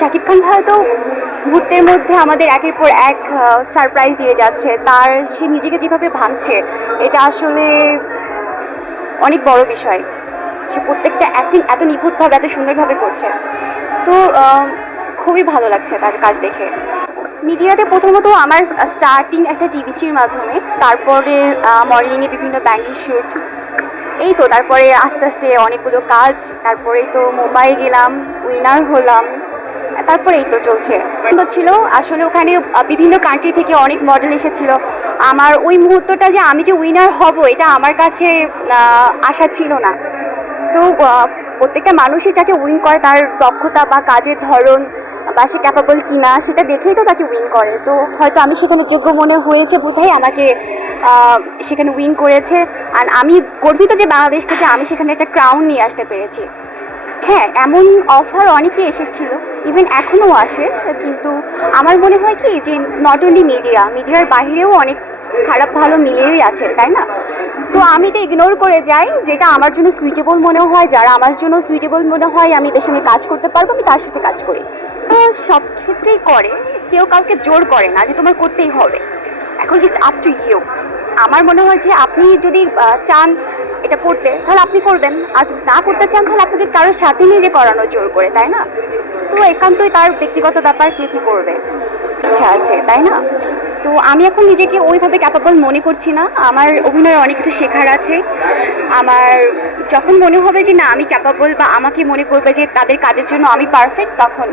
শাকিব খান ভাই তো মুহূর্তের মধ্যে আমাদের একের পর এক সারপ্রাইজ দিয়ে যাচ্ছে। তার, সে নিজেকে যেভাবে ভাঙছে, এটা আসলে অনেক বড় বিষয়। সে প্রত্যেকটা অ্যাক্টিং এত নিখুঁতভাবে, এত সুন্দরভাবে করছে। তো খুবই ভালো লাগছে তার কাজ দেখে। মিডিয়াতে প্রথমত আমার স্টার্টিং একটা টিভিসির মাধ্যমে, তারপরে মডেলিংয়ে বিভিন্ন ব্যান্ডিং শ্যুট এই তো, তারপরে আস্তে আস্তে অনেকগুলো কাজ তারপরে তো মুম্বাই গেলাম উইনার হলাম। তারপরে এই তো চলছে। সুন্দর ছিল। আসলে ওখানে বিভিন্ন কান্ট্রি থেকে অনেক মডেল এসেছিল। আমার ওই মুহূর্তটা যে আমি যে উইনার হব, এটা আমার কাছে আশা ছিল না। তো প্রত্যেকটা মানুষই যাকে উইন করে, তার দক্ষতা বা কাজের ধরন বা সে ক্যাপাবল কিনা, সেটা দেখেই তো তাকে উইন করে। তো হয়তো আমি সেখানে যোগ্য মনে হয়েছে বোধহয়, আমাকে সেখানে উইন করেছে। আর আমি গর্বিত যে বাংলাদেশ থেকে আমি সেখানে একটা ক্রাউন নিয়ে আসতে পেরেছি। হ্যাঁ এমন অফার অনেকে এসেছিল ইভেন এখনও আসে, কিন্তু আমার মনে হয় কি যে নট অনলি মিডিয়া মিডিয়ার বাইরেও অনেক খারাপ ভালো মিলিয়েই আছে, তাই না? তো আমি এটা ইগনোর করে যাই, যেটা আমার জন্য সুইটেবল মনে হয়, যারা আমার জন্য সুইটেবল মনে হয়, আমি এদের সঙ্গে কাজ করতে পারব, আমি তার সাথে কাজ করি। তো সব ক্ষেত্রেই করে, কেউ কাউকে জোর করে না যে তোমার করতেই হবে। এখন ইটস আপ টু ইউ আমার মনে হয় যে আপনি যদি চান এটা করতে, তাহলে আপনি করবেন। আর যদি না করতে চান, তাহলে আপনাকে কারোর সাথে নিয়ে যে করানো জোর করে, তাই না? তো একান্তই তার ব্যক্তিগত ব্যাপার কে কি করবে? ইচ্ছা আছে, তাই না? তো আমি এখন নিজেকে ওইভাবে ক্যাপাবল মনে করছি না। আমার অভিনয়ের অনেক কিছু শেখার আছে। আমার যখন মনে হবে যে না, আমি ক্যাপাবল বা আমাকে মনে করবে যে তাদের কাজের জন্য আমি পারফেক্ট তখন